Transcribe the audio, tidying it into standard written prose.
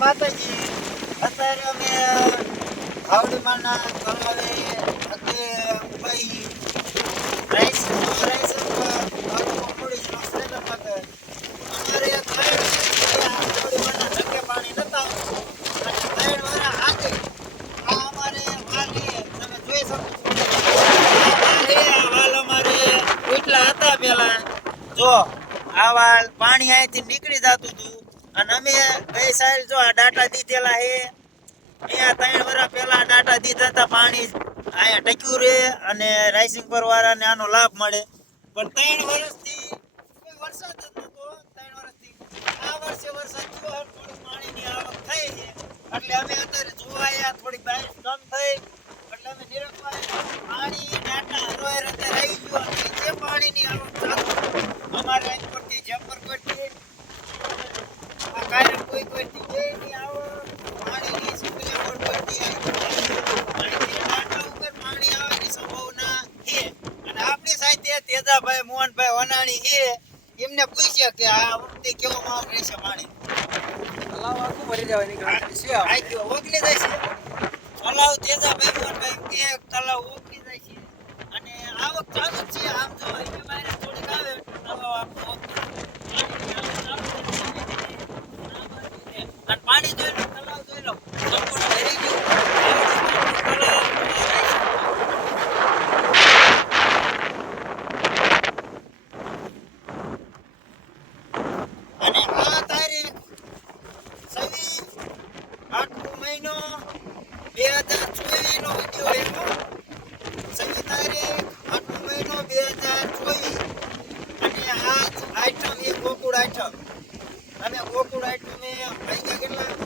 માતાજી અત્યારે અમે આવડીમાના તળાવે અગે ઉભાઈ રાઈસ પડી છે અમારે આવડીમાના ધકે પાણી નતા અને 3 વર્ષ આગે આ અમારે વાલે તમે જોઈ શકો વાલ અમારે એટલા હતા પેલા જો આ વાલ પાણી અહીંથી નીકળી જતું હતું અને અમે ગઈ સાલ જો આ ડાટા દીધેલા હે અહીંયા 3 વર્ષ પહેલા ડાટા દીધા હતા પાણી અહીંયા ટક્યું રે અને રાઇસિંગ પર વાળાને આનો લાભ મળે પણ 3 વર્ષથી કોઈ વરસાદ જ નતો 3 વર્ષથી આ વર્ષે વરસાદ થયો થોડું પાણીની આવક થઈ છે એટલે અમે અત્યારે જોવા આવ્યા થોડી બારિશ કમ થઈ એટલે અમે નિરખવા પાણી ડાટા હરોય રતે રહી ગયો અને જે પાણીની આવક ચાલુ અમારે અહીં પરથી જમ્પર પરથી આ કાયમ કોઈ જગ્યાએની આવો પાણીની સુવિધા પર પડતી આવી ડાટા ઉપર પાણી આવવાની સંભાવના છે અને આપણી સાથે તેજાભાઈ મોહનભાઈ વનાણી છે એમને પૂછ્યા કે આ વખતે કેવો માહોલ રહેશે પાણી તલાવ આખું ભરી જવાની ગણતરી છે આ કે ઓગળી જાય છે તલાવ તેજાભાઈ મોહનભાઈ કે તલાવ ઓગળી જાય છે અને આવક ચાલુ જ છે આમ જો અહીં મારે થોડીક આવે તલાવ આખું ઓગળી અને પાણી જોઈ લો તલાવ જોઈ લો સંપૂર્ણ ભરી ગયું અને આ તારીખ 8મો મહિનો 2024 નો વિડિયો એનો 26 તારીખ 8મો મહિનો 2024 અને આજ આઈટમ એ ગોકુળ આઈટમ અને ગોકુળ આઈટમ એ ભાઈ કેટલા